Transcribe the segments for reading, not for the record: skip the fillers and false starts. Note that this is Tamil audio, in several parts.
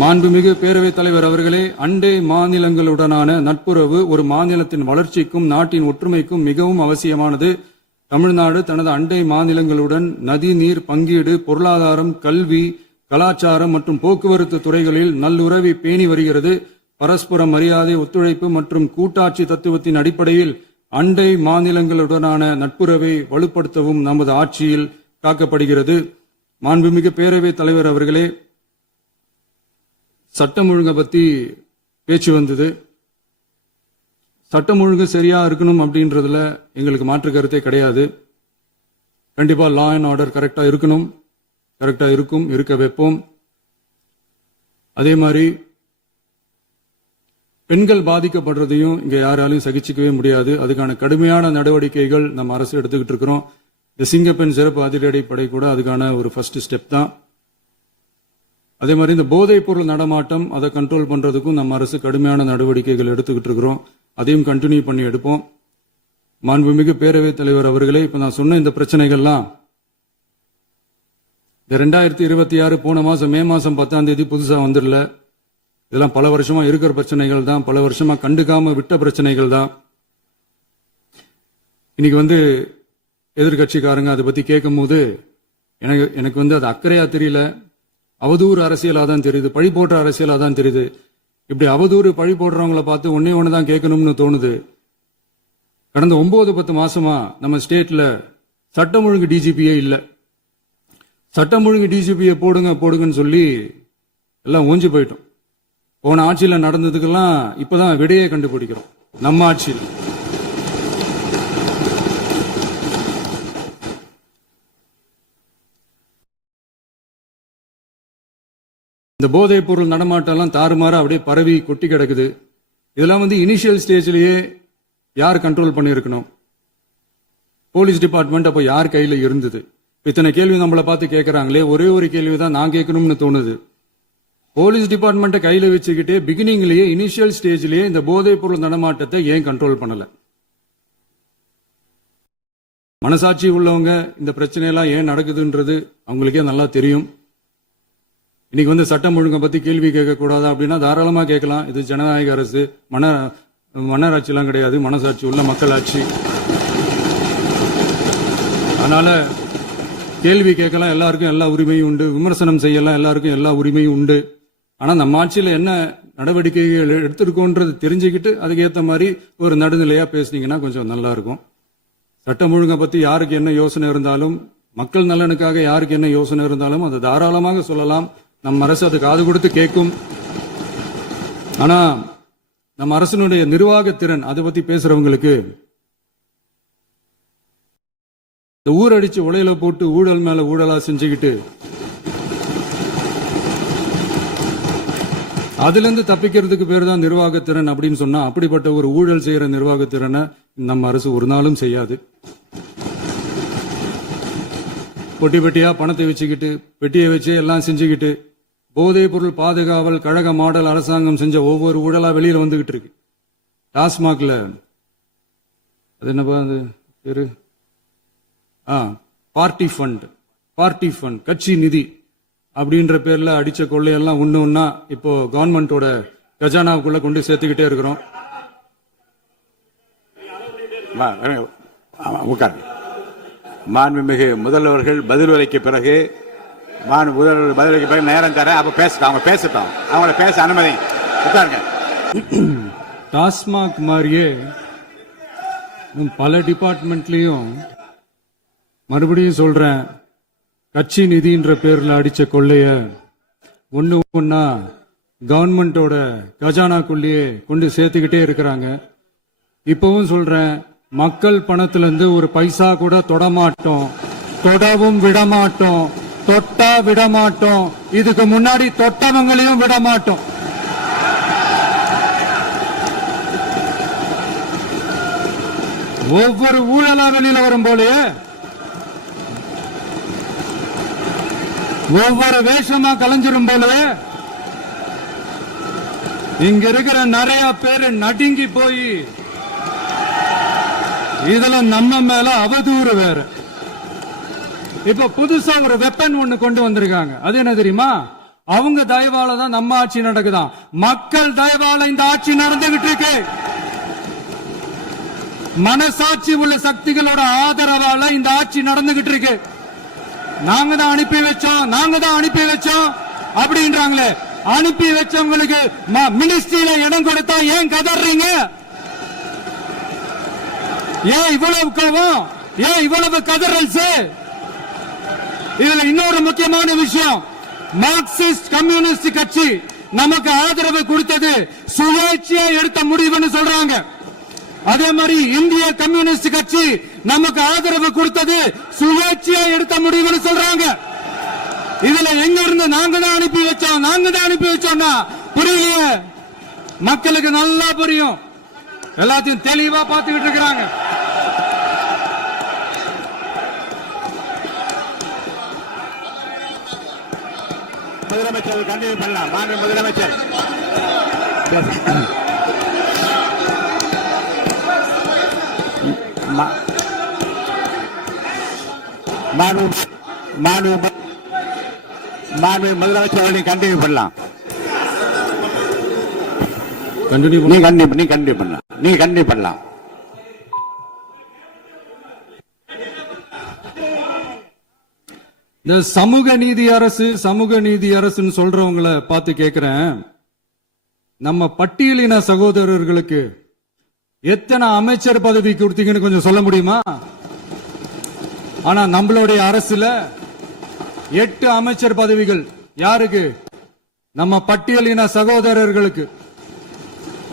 மாண்புமிகு பேரவைத் தலைவர் அவர்களே, அண்டை மாநிலங்களுடனான நட்புறவு ஒரு மாநிலத்தின் வளர்ச்சிக்கும் நாட்டின் ஒற்றுமைக்கும் மிகவும் அவசியமானது. தமிழ்நாடு தனது அண்டை மாநிலங்களுடன் நதி நீர் பங்கீடு, பொருளாதாரம், கல்வி, கலாச்சாரம் மற்றும் போக்குவரத்து துறைகளில் நல்லுறவை பேணி வருகிறது. பரஸ்பர மரியாதை, ஒத்துழைப்பு மற்றும் கூட்டாட்சி தத்துவத்தின் அடிப்படையில் அண்டை மாநிலங்களுடனான நட்புறவை வலுப்படுத்தவும் நமது ஆட்சியில் காக்கப்படுகிறது. மாண்புமிகு பேரவைத் தலைவர் அவர்களே, சட்டம் ஒழுங்கை பத்தி பேச்சு வந்தது. சட்டம் ஒழுங்கு சரியா இருக்கணும் அப்படின்றதுல எங்களுக்கு மாற்று கருத்தே கிடையாது. கண்டிப்பா லா அண்ட் ஆர்டர் கரெக்டா இருக்கணும், கரெக்டா இருக்கும், இருக்க வைப்போம். அதே மாதிரி பெண்கள் பாதிக்கப்படுறதையும் இங்க யாராலையும் சகிச்சுக்கவே முடியாது. அதுக்கான கடுமையான நடவடிக்கைகள் நம்ம அரசு எடுத்துக்கிட்டு இருக்கிறோம். இந்த சிங்கப்பெண் சிறப்பு அதிரடிப்படை கூட அதுக்கான ஒரு ஃபர்ஸ்ட் ஸ்டெப் தான். அதே மாதிரி இந்த போதைப் பொருள் நடமாட்டம் அதை கண்ட்ரோல் பண்றதுக்கும் நம்ம அரசு கடுமையான நடவடிக்கைகள் எடுத்துக்கிட்டு இருக்கிறோம். அதையும் கண்டினியூ பண்ணி எடுப்போம். மாண்புமிகு பேரவைத் தலைவர் அவர்களே, இப்ப நான் சொன்ன இந்த பிரச்சனைகள்லாம் இந்த 2026 போன மாசம் மே மாசம் 10ஆம் தேதி புதுசா வந்துடல. இதெல்லாம் பல வருஷமா இருக்கிற பிரச்சனைகள் தான், பல வருஷமா கண்டுக்காம விட்ட பிரச்சனைகள் தான். இன்னைக்கு எதிர்கட்சிக்காரங்க அதை பத்தி கேட்கும் போது எனக்கு அது அக்கறையா தெரியல, அவதூறு அரசியலா தான் தெரியுது, பழி போடுற அரசியலா தான் தெரியுது. இப்படி அவதூறு பழி போடுறவங்களை பார்த்து ஒன்னே ஒண்ணுதான் கேட்கணும்னு தோணுது. கடந்த 9-10 மாசமா நம்ம ஸ்டேட்ல சட்டம் ஒழுங்கு டிஜிபியே இல்ல. சட்டம் ஒழுங்கு டிஜிபியை போடுங்கன்னு சொல்லி எல்லாம் ஓஞ்சி போயிட்டோம். போன ஆட்சியில நடந்ததுக்கெல்லாம் இப்பதான் விடையே கண்டுபிடிக்கிறோம் நம்ம ஆட்சியில். இந்த போதைப் பொருள் நடமாட்டம் தாறுமாற அப்படியே பரவி கொட்டி கிடக்குது. இதெல்லாம் இனிஷியல் ஸ்டேஜ்லயே யார் கண்ட்ரோல் பண்ணிருக்கணும்? போலீஸ் டிபார்ட்மெண்ட் அப்ப யார் கையில இருந்தது? இத்தனை கேள்வி நம்மளை பார்த்து கேட்கறாங்களே, ஒரே ஒரு கேள்விதான் நான் கேட்கணும்னு தோணுது. போலீஸ் டிபார்ட்மெண்ட்டை கையில வச்சுக்கிட்டே பிகினிங்லயே இனிஷியல் ஸ்டேஜ்லயே இந்த போதைப் பொருள் நடமாட்டத்தை ஏன் கண்ட்ரோல் பண்ணல? மனசாட்சி உள்ளவங்க இந்த பிரச்சனையெல்லாம் ஏன் நடக்குதுன்றது அவங்களுக்கே நல்லா தெரியும். இன்னைக்கு சட்டம் ஒழுங்கை பத்தி கேள்வி கேட்க கூடாதா அப்படின்னா தாராளமா கேட்கலாம். இது ஜனநாயக அரசு, மன்னராட்சி எல்லாம் கிடையாது, மனசாட்சி உள்ள மக்களாட்சி. அதனால கேள்வி கேட்கலாம், எல்லாருக்கும் எல்லா உரிமையும் உண்டு. விமர்சனம் செய்யலாம், எல்லாருக்கும் எல்லா உரிமையும் உண்டு. ஆனா நம்ம ஆட்சியில என்ன நடவடிக்கைகள் எடுத்திருக்கோன்றது தெரிஞ்சுக்கிட்டு அதுக்கேற்ற மாதிரி ஒரு நடுநிலையா பேசுனீங்கன்னா கொஞ்சம் நல்லா இருக்கும். சட்டம் ஒழுங்கை பத்தி யாருக்கு என்ன யோசனை இருந்தாலும், மக்கள் நலனுக்காக யாருக்கு என்ன யோசனை இருந்தாலும் அதை தாராளமாக சொல்லலாம். நம்ம அரசு அது காது கொடுத்து கேட்கும். ஆனா நம்ம அரசினுடைய நிர்வாக திறன் அதை பத்தி பேசுறவங்களுக்கு இந்த ஊரடிச்சு உலையில போட்டு ஊழல் மேல ஊழலா செஞ்சுக்கிட்டு அதுல இருந்து தப்பிக்கிறதுக்கு பேர் தான் நிர்வாகத்திறன் அப்படின்னு சொன்னா, அப்படிப்பட்ட ஒரு ஊழல் செய்யற நிர்வாகத்திறனை நம்ம அரசு ஒரு நாளும் செய்யாது. பொட்டி பெட்டியா பணத்தை வச்சுக்கிட்டு, பெட்டியை வச்சு எல்லாம் செஞ்சுக்கிட்டு, போதைப் பொருள் பாதுகாவல் கழக மாடல் அரசாங்கம் செஞ்ச ஒவ்வொரு ஊழலா வெளியில வந்துகிட்டு இருக்கு. டாஸ்மாக்ல அது என்னப்பா அது பேரு, பார்ட்டி ஃபண்ட், கட்சி நிதி அப்படின்ற பேர்ல அடிச்ச கொள்ளையெல்லாம் ஒண்ணா இப்போ கவர்மெண்டோட கஜானாவுக்குள்ள கொண்டு சேர்த்துக்கிட்டே இருக்கிறோம். மாண்புமிகு முதல்வர்கள் பதில் உரைக்கு பிறகு நேரம் தர அப்ப அவங்க பேசட்டும், அவங்கள பேச அனுமதி உட்காருங்க. டாஸ்மாக் மாதிரியே பல டிபார்ட்மெண்ட்லயும் மறுபடியும் சொல்றேன், கட்சி நிதின்ற பேர்ல அடிச்ச கொள்ளைய ஒன்னா கவர்மெண்டோட கஜானாக்குள்ளேயே கொண்டு சேர்த்துக்கிட்டே இருக்கிறாங்க. இப்பவும் சொல்றேன், மக்கள் பணத்துல இருந்து ஒரு பைசா கூட தொடமாட்டோம், தொடவும் விடமாட்டோம், தொட்டா விடமாட்டோம், இதுக்கு முன்னாடி தொட்டவங்களையும் விடமாட்டோம். ஒவ்வொரு ஊழலா வெளியில வரும் போலே, ஒவ்வொரு வேஷமா கலைஞ்சிரும் போலே இங்க இருக்கிற நிறைய பேரு நடுங்கி போய் இதுல நம்ம மேல அவதூறு வேற. இப்ப புதுசா ஒரு வெப்பன் ஒண்ணு கொண்டு வந்திருக்காங்க. அது என்ன தெரியுமா? அவங்க தயவால தான் நம்ம ஆட்சி நடக்குதான். மக்கள் தயவால இந்த ஆட்சி நடந்துகிட்டு இருக்கு. மனசாட்சி உள்ள சக்திகளோட ஆதரவால இந்த ஆட்சி நடந்துகிட்டு இருக்கு. நாங்க தான் அனுப்பி வச்சோம் அப்படின்றாங்களே. அனுப்பி வச்சவங்களுக்கு மினிஸ்ட்ரியில இடம் கொடுத்தா ஏன் கதறீங்க? ஏன் இவ்வளவு கோபம்? ஏன் இவ்வளவு கதறல்? இதுல இன்னொரு முக்கியமான விஷயம், மார்க்சிஸ்ட் கம்யூனிஸ்ட் கட்சி நமக்கு ஆதரவு கொடுத்தது சுயேட்சையா எடுத்த முடிவுன்னு சொல்றாங்க. அதே மாதிரி இந்திய கம்யூனிஸ்ட் கட்சி நமக்கு ஆதரவு கொடுத்தது சுயேட்சையா எடுத்த முடிவுன்னு சொல்றாங்க. இதுல எங்க இருந்து நாங்க தான் அனுப்பி வச்சோம்னா புரியலையே. மக்களுக்கு நல்லா புரியும், எல்லாத்தையும் தெளிவா பார்த்துக்கிட்டு இருக்கிறாங்க. முதலமைச்சர் கண்டினியூ பண்ணலாம். மாண்பு முதலமைச்சர் முதலமைச்சர் கண்டினியூ பண்ணலாம். நீ கண்டினியூ பண்ணலாம். இந்த சமூக நீதி அரசுன்னு சொல்றவங்களை பார்த்து கேட்கிறேன், நம்ம பட்டியலின சகோதரர்களுக்கு எத்தனை அமைச்சர் பதவி கொடுத்தீங்கன்னு கொஞ்சம் சொல்ல முடியுமா? ஆனா நம்மளுடைய அரசுல 8 அமைச்சர் பதவிகள் யாருக்கு? நம்ம பட்டியலின சகோதரர்களுக்கு.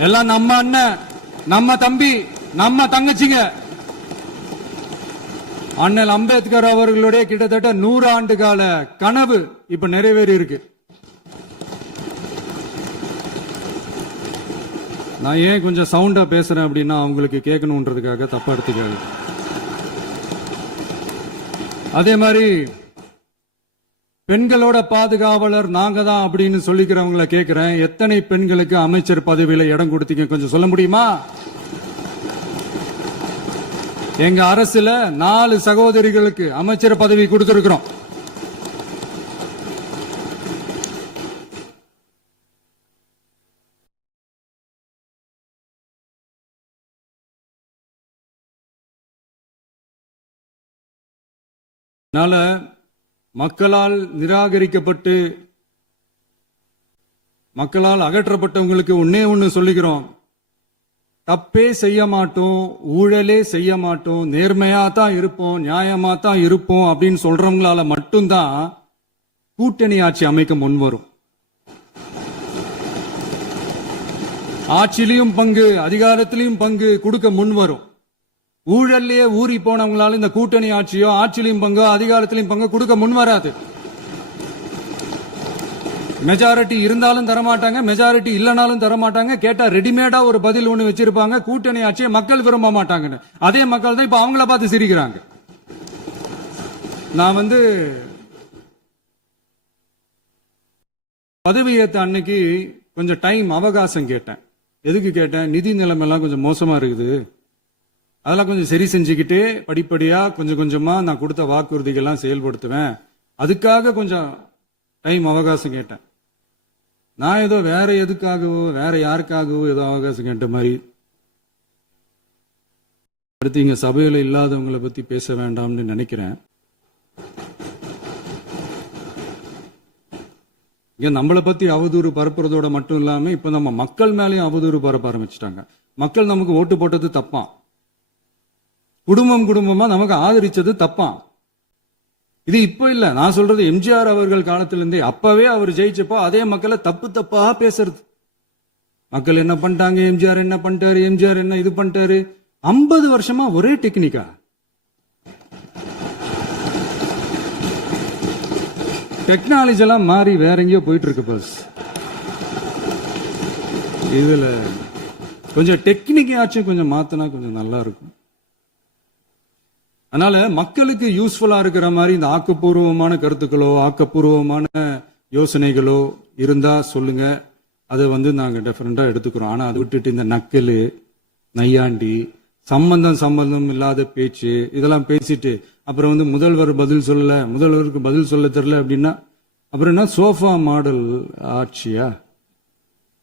எல்லாம் நம்ம அண்ணன், நம்ம தம்பி, நம்ம தங்கச்சிங்க. அண்ணல் அம்பேத்கர் அவர்களுடைய கிட்டத்தட்ட 100 ஆண்டு கால கனவு இப்ப நிறைவேறி இருக்கு. நான் ஏன் கொஞ்சம் சவுண்டா பேசுறேன் அப்படின்னா அவங்களுக்கு கேட்கணும்ன்றதுக்காக தப்பா எடுத்துக்காது. அதே மாதிரி பெண்களோட பாதுகாவலர் நாங்க தான் அப்படின்னு சொல்லிக்கிறவங்களை கேட்கிறேன், எத்தனை பெண்களுக்கு அமைச்சர் பதவியில இடம் கொடுத்தீங்க கொஞ்சம் சொல்ல முடியுமா? எங்க அரசுல 4 சகோதரிகளுக்கு அமைச்சர் பதவி கொடுத்திருக்கிறோம். அதனால மக்களால் நிராகரிக்கப்பட்டு மக்களால் அகற்றப்பட்டவங்களுக்கு ஒண்ணு சொல்லிக்கிறோம், தப்பே செய்ய மாட்டோம், ஊழலே செய்ய மாட்டோம், நேர்மையா தான் இருப்போம், நியாயமா தான் இருப்போம் அப்படின்னு சொல்றவங்களால மட்டும்தான் கூட்டணி ஆட்சி அமைக்க முன்வரும். ஆட்சியிலையும் பங்கு, அதிகாரத்திலையும் பங்கு கொடுக்க முன்வரும். ஊழல்லையே ஊறி போனவங்களால இந்த கூட்டணி ஆட்சியோ ஆட்சியிலையும் பங்கு அதிகாரத்திலையும் பங்கு கொடுக்க முன்வராது. மெஜாரிட்டி இருந்தாலும் தரமாட்டாங்க, மெஜாரிட்டி இல்லனாலும் தரமாட்டாங்க. கேட்டா ரெடிமேடா ஒரு பதில் ஒண்ணு வச்சிருப்பாங்க, கூட்டணி ஆட்சியை மக்கள் விரும்ப மாட்டாங்கன்னு. அதே மக்கள் தான் இப்ப அவங்கள பார்த்து சிரிக்கிறாங்க. நான் பதவி ஏத்த அன்னைக்கு கொஞ்சம் டைம் அவகாசம் கேட்டேன். எதுக்கு கேட்டேன்? நிதி நிலைமை கொஞ்சம் மோசமா இருக்குது, அதெல்லாம் கொஞ்சம் சரி செஞ்சுக்கிட்டு படிப்படியா கொஞ்சம் கொஞ்சமா நான் கொடுத்த வாக்குறுதிகள்லாம் செயல்படுத்துவேன், அதுக்காக கொஞ்சம் டைம் அவகாசம் கேட்டேன். நான் ஏதோ வேற எதுக்காகவோ வேற யாருக்காகவோ ஏதோ அவகாசம் கேட்ட மாதிரி. அடுத்து இங்க சபையில இல்லாதவங்களை பத்தி பேச வேண்டாம்னு நினைக்கிறேன். இங்க நம்மளை பத்தி அவதூறு பரப்புறதோட மட்டும் இல்லாம இப்ப நம்ம மக்கள் மேலேயும் அவதூறு பரப்ப ஆரம்பிச்சுட்டாங்க. மக்கள் நமக்கு ஓட்டு போட்டது தப்பான், குடும்பமா நமக்கு ஆதரிச்சது தப்பான். இது இப்ப இல்ல, நான் சொல்றது எம்ஜிஆர் அவர்கள் காலத்திலிருந்தே. அப்பவே அவர் ஜெயிச்சப்போ அதே மக்களை தப்பா பேசுறது. மக்கள் என்ன பண்ணிட்டாங்க, எம்ஜிஆர் என்ன பண்ணிட்டாரு, எம்ஜிஆர் என்ன இது பண்ணிட்டாரு. 50 வருஷமா ஒரே டெக்னிக்கா. டெக்னாலஜி எல்லாம் மாறி வேற எங்கேயோ போயிட்டு இருக்கு. பஸ் இதுல கொஞ்சம் டெக்னிக்காச்சும் கொஞ்சம் மாத்தினா கொஞ்சம் நல்லா இருக்கும். அதனால மக்களுக்கு யூஸ்ஃபுல்லா இருக்கிற மாதிரி இந்த ஆக்கப்பூர்வமான கருத்துக்களோ ஆக்கப்பூர்வமான யோசனைகளோ இருந்தா சொல்லுங்க, அதை நாங்க டெஃபரெண்டா எடுத்துக்கிறோம். ஆனா அதை விட்டுட்டு இந்த நக்கலு நையாண்டி சம்பந்தம் இல்லாத பேச்சு இதெல்லாம் பேசிட்டு அப்புறம் முதல்வர் பதில் சொல்லல, முதல்வருக்கு பதில் சொல்ல தெரியல அப்படின்னா அப்புறம் என்ன சோஃபா மாடல் ஆட்சியா?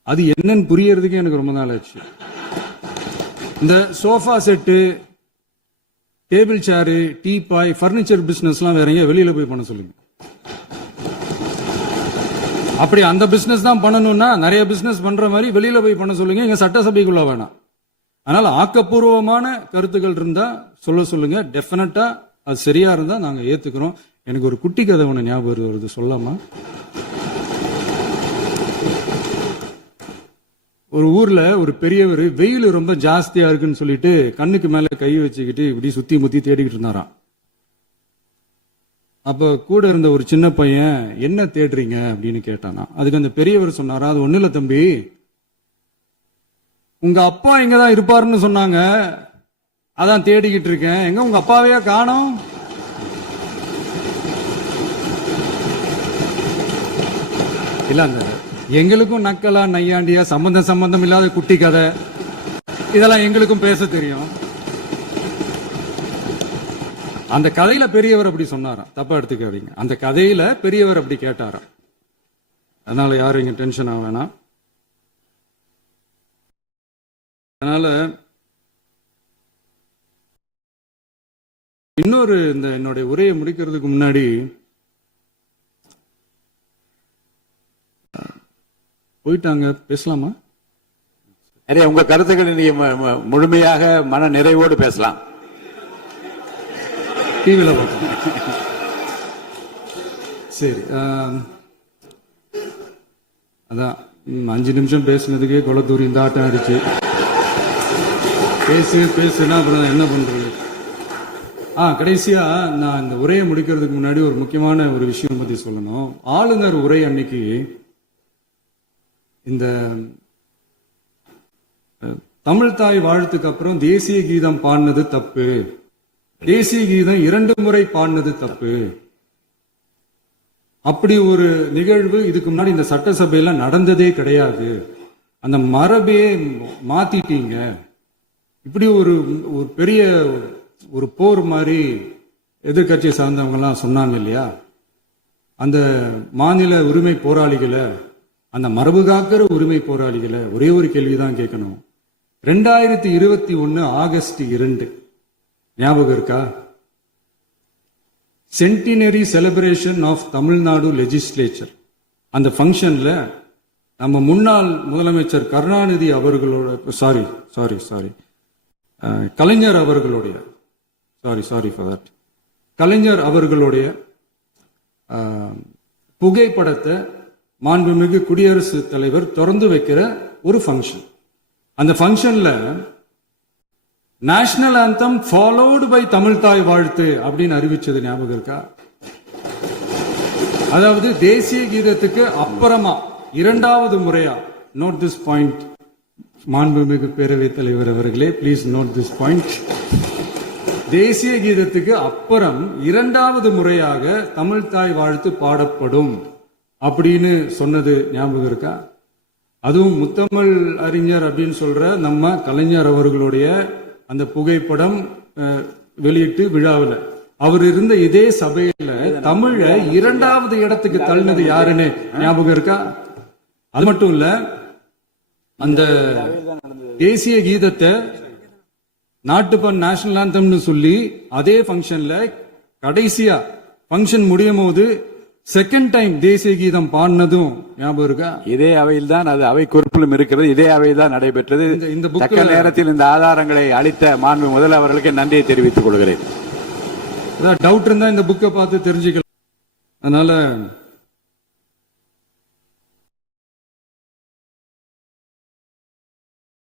அது என்னன்னு புரியறதுக்கே எனக்கு ரொம்ப நாள் ஆச்சு. இந்த sofa set, table chair, teapoy, furniture பிசினஸ்லாம் வேற எங்க வெளியில போய் பண்ண சொல்லுங்க. அப்படி அந்த பிசினஸ் தான் பண்ணணும்னா நிறைய பிசினஸ் பண்ற மாதிரி வெளியில போய் பண்ண சொல்லுங்க, இங்க சட்டசபைக்குள்ள வேணாம். அதனால ஆக்கப்பூர்வமான கருத்துக்கள் இருந்தா சொல்லுங்க. டெஃபினட்டா அது சரியா இருந்தா நாங்க ஏத்துக்கிறோம். எனக்கு ஒரு குட்டி கதை ஒண்ணு ஞாபகம் வருது, சொல்லாமா? ஒரு ஊர்ல ஒரு பெரியவர் வெயில் ரொம்ப ஜாஸ்தியா இருக்குன்னு சொல்லிட்டு கண்ணுக்கு மேல கை வச்சுக்கிட்டு இப்படி சுத்தி முத்தி தேடிக்கிட்டு இருந்தாராம். அப்ப கூட இருந்த ஒரு சின்ன பையன் என்ன தேடுறீங்க அப்படின்னு கேட்டானா. அதுக்கு அந்த பெரியவர் சொன்னாரா, அது ஒண்ணு இல்ல தம்பி, உங்க அப்பா இங்கதான் இருப்பாருன்னு சொன்னாங்க, அதான் தேடிக்கிட்டு இருக்கேன். எங்க உங்க அப்பாவையா காணோம்? இல்ல அந்த எங்களுக்கும் நக்கலா நையாண்டியா சம்பந்தம் இல்லாத குட்டி கதை இதெல்லாம் எங்களுக்கும் பேச தெரியும். அந்த கதையில பெரியவர் அப்படி சொன்னாராம், தப்பா எடுத்துக்காதீங்க. அந்த கதையில பெரியவர் அப்படி கேட்டாராம். அதனால யாரும் இங்க டென்ஷன் ஆக வேணாம். அதனால இன்னொரு இந்த என்னுடைய உரையை முடிக்கிறதுக்கு முன்னாடி போயிட்டாங்க, பேசலாமா? நிறைய உங்க கருத்துக்கள் நீங்க முழுமையாக மன நிறைவோடு பேசலாம். டிவியில பார்த்தோம். சரி, அதான் 5 நிமிஷம் பேசுனதுக்கே கொளத்தூரி இந்த ஆட்டம் அடிச்சு பேசுனா அப்புறம் என்ன பண்றது? கடைசியா நான் இந்த உரையை முடிக்கிறதுக்கு முன்னாடி ஒரு முக்கியமான ஒரு விஷயம் பத்தி சொல்லணும். ஆளுநர் உரை அன்னைக்கு இந்த தமிழ் தாய் வாழ்த்துக்கு அப்புறம் தேசிய கீதம் பாடினது தப்பு, தேசிய கீதம் 2 முறை பாடினது தப்பு, அப்படி ஒரு நிகழ்வு இதுக்கு முன்னாடி இந்த சட்டசபையில நடந்ததே கிடையாது, அந்த மரபே மாத்திட்டீங்க, இப்படி ஒரு பெரிய ஒரு போர் மாதிரி எதிர்கட்சியை சார்ந்தவங்க எல்லாம் சொன்னாங்க இல்லையா? அந்த மாநில உரிமை போராளிகளை, அந்த மரபு காக்கிற உரிமை போராளிகளை ஒரே ஒரு கேள்விதான் கேட்கணும். 2021 ஆகஸ்ட் 2 ஞாபகம் இருக்கா? Centenary celebration of Tamil Nadu legislature. அந்த ஃபங்க்ஷன்ல நம்ம முன்னாள் முதலமைச்சர் கருணாநிதி அவர்களோட சாரி கலைஞர் அவர்களுடைய கலைஞர் அவர்களுடைய புகைப்படத்தை மாண்புமிகு குடியரசுத் தலைவர் திறந்து வைக்கிற ஒரு ஃபங்க்ஷன். அந்த ஃபங்க்ஷன்ல national anthem followed by Tamil தாய் வாழ்த்து அப்படின்னு அறிவிச்சது ஞாபகம் இருக்கா? அதாவது தேசிய கீதத்துக்கு அப்புறமா 2வது முறையா, நோட் திஸ் பாயிண்ட் மாண்புமிகு பேரவைத் தலைவர் அவர்களே, பிளீஸ் நோட் திஸ் பாயிண்ட். தேசிய கீதத்துக்கு அப்புறம் 2வது முறையாக தமிழ் தாய் வாழ்த்து பாடப்படும் அப்படின்னு சொன்னது ஞாபகம் இருக்கா? அதுவும் முத்தமிழ் அறிஞர் அப்படின்னு சொல்ற நம்ம கலைஞர் அவர்களுடைய அந்த புகைப்படம் வெளியிட்டு விழாவில் அவர் இருந்த இதே சபையில தமிழ 2வது இடத்துக்கு தள்ளினது யாருன்னு ஞாபகம் இருக்கா? அது மட்டும் இல்ல, அந்த தேசிய கீதத்தை நாட்டுப்பண் நேஷனல் ஆந்தம்னு சொல்லி அதே ஃபங்க்ஷன்ல கடைசியா ஃபங்க்ஷன் முடியும் போது செகண்ட் டைம் தேசிய கீதம் பாடினதும் ஞாபகம் இருக்கா? இதே அவையில் தான், அது அவை குறிப்பிலும் இருக்கிறது, இதே அவையில் தான் நடைபெற்றது. இந்த புக்கில் நேரத்தில் இந்த ஆதாரங்களை அளித்த மாண்பு முதல் அவர்களுக்கு நன்றியை தெரிவித்துக் கொள்கிறேன். டவுட் இருந்தா இந்த புக்கை பார்த்து தெரிஞ்சுக்கலாம். அதனால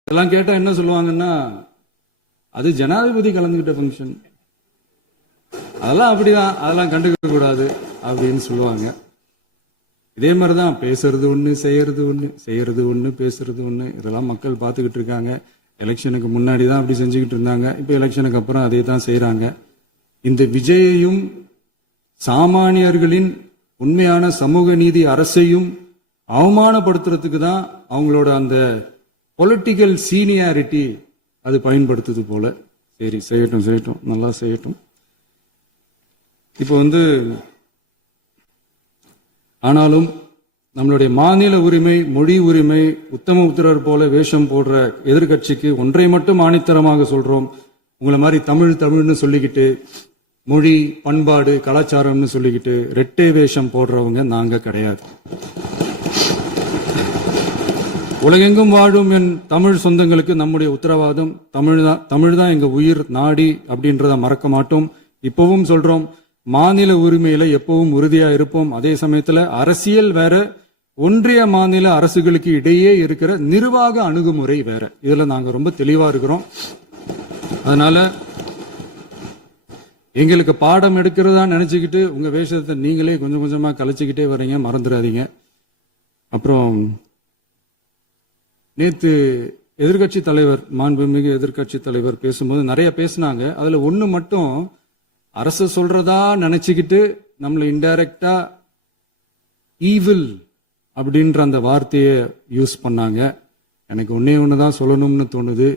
இதெல்லாம் கேட்டா என்ன சொல்லுவாங்கன்னா, அது ஜனாதிபதி கலந்துகிட்ட ஃபங்க்ஷன், அதெல்லாம் அப்படிதான், அதெல்லாம் கண்டுக்க கூடாது அப்படின்னு சொல்லுவாங்க. இதே மாதிரிதான் பேசுறது ஒண்ணு, செய்யறது ஒண்ணு, பேசுறது ஒண்ணு. இதெல்லாம் மக்கள் பார்த்துக்கிட்டு இருக்காங்க. எலெக்ஷனுக்கு முன்னாடி தான் அப்படி செஞ்சுக்கிட்டு இருந்தாங்க, இப்ப எலெக்ஷனுக்கு அப்புறம் அதே தான் செய்யறாங்க. இந்த விஜயையும் சாமானியர்களின் உண்மையான சமூக நீதி அரசையும் அவமானப்படுத்துறதுக்கு தான் அவங்களோட அந்த பொலிட்டிக்கல் சீனியாரிட்டி அது பயன்படுத்துது போல. சரி, செய்யட்டும், நல்லா செய்யட்டும். இப்போ ஆனாலும் நம்மளுடைய மாநில உரிமை, மொழி உரிமை, உத்தமபுத்திரர் போல வேஷம் போடுற எதிர்க்கட்சிக்கு ஒன்றை மட்டும் ஆணித்தரமாக சொல்றோம். உங்களை மாதிரி தமிழ்னு சொல்லிக்கிட்டு, மொழி, பண்பாடு, கலாச்சாரம்னு சொல்லிக்கிட்டு ரெட்டை வேஷம் போடுறவங்க நாங்க கிடையாது. உலகெங்கும் வாழும் என் தமிழ் சொந்தங்களுக்கு நம்முடைய உத்தரவாதம் தமிழ் தான் எங்க உயிர் நாடி அப்படின்றத மறக்க மாட்டோம். இப்பவும் சொல்றோம், மாநில உரிமையில எப்பவும் உறுதியா இருப்போம். அதே சமயத்துல அரசியல் வேற, ஒன்றிய மாநில அரசுகளுக்கு இடையே இருக்கிற நிர்வாக அணுகுமுறை வேற. இதுல நாங்க ரொம்ப தெளிவா இருக்கிறோம். அதனால எங்களுக்கு பாடம் எடுக்கிறதா நினைச்சுக்கிட்டு உங்க வேஷத்தை நீங்களே கொஞ்சம் கொஞ்சமா கலைச்சுக்கிட்டே வர்றீங்க, மறந்துடாதீங்க. அப்புறம் நேத்து எதிர்கட்சி தலைவர், மாண்புமிகு எதிர்கட்சி தலைவர் பேசும்போது நிறைய பேசினாங்க. அதுல ஒண்ணு மட்டும் அரசு சொல்றதா நினைச்சுக்கிட்டு நம்மள இன்டைரக்டா ஈவில் அப்படின்ற அந்த வார்த்தையை யூஸ் பண்ணாங்க. எனக்கு ஒண்ணுதான் சொல்லணும்னு தோணுது.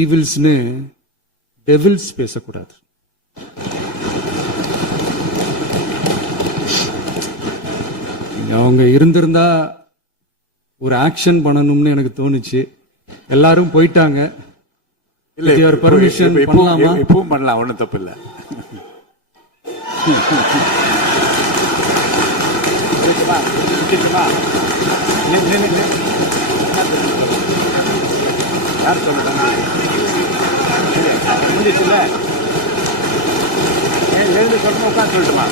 ஈவில்ஸ்னு டெவில்ஸ் பேசக்கூடாது. அவங்க இருந்திருந்தா ஒரு ஆக்ஷன் பண்ணணும்னு எனக்கு தோணுச்சு. எல்லாரும் போயிட்டாங்க. பர்மிஷன் பண்ணலாமா? இப்பவும் பண்ணலாம், ஒன்றும் தப்பு இல்லை. யார் சொல்றாங்க? எழுந்து சொல்லணும், உட்காந்து சொல்லட்டுமா?